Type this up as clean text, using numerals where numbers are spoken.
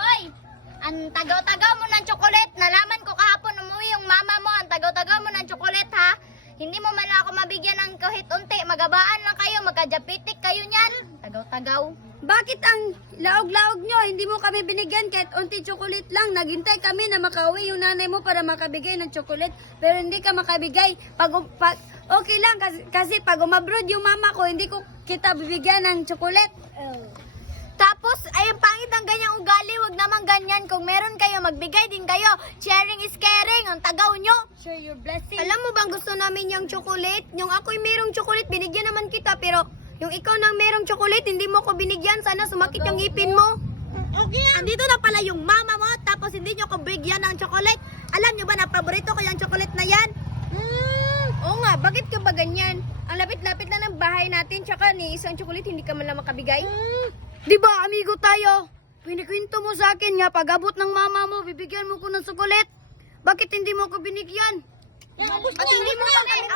Hoy! Ang tagaw-tagaw mo ng chocolate. Nalaman ko kahapon umuwi yung mama mo. Ang tagaw-tagaw mo ng chocolate, ha? Hindi mo man ako mabigyan ng kahit unti. Magabaan lang kayo. Magkajapitik kayo niyan. Tagaw-tagaw. Bakit ang laog-laog nyo? Hindi mo kami binigyan kahit unti chocolate lang. Naghintay kami na makauwi yung nanay mo para makabigay ng chocolate. Pero hindi ka makabigay. Okay lang kasi pag umabroad yung mama ko, hindi ko kita bibigyan ng chocolate. Tapos, ay ang pangit ng ganyang ugali. Huwag naman ganyan. Kung meron kayo, magbigay din kayo. Sharing is caring. Ang tagaw nyo. Share your blessing. Alam mo bang gusto namin yung chocolate? Yung ako'y merong chocolate, binigyan naman kita. Pero yung ikaw nang merong chocolate, hindi mo ko binigyan. Sana sumakit yung ngipin mo. Okay. Andito na pala yung mama mo, tapos hindi nyo ko bigyan ng chocolate. Alam nyo ba na paborito ko yung chocolate na yan? Oo nga, bakit ka ba ganyan? Ang lapit-lapit na ng bahay natin, tsaka ni isang chocolate hindi ka man lang makabigay. Di ba, amigo tayo? Pinikwento mo sa akin nga, pag-abot ng mama mo, bibigyan mo ko ng chocolate. Bakit hindi mo ko binigyan? At hindi mo pa kami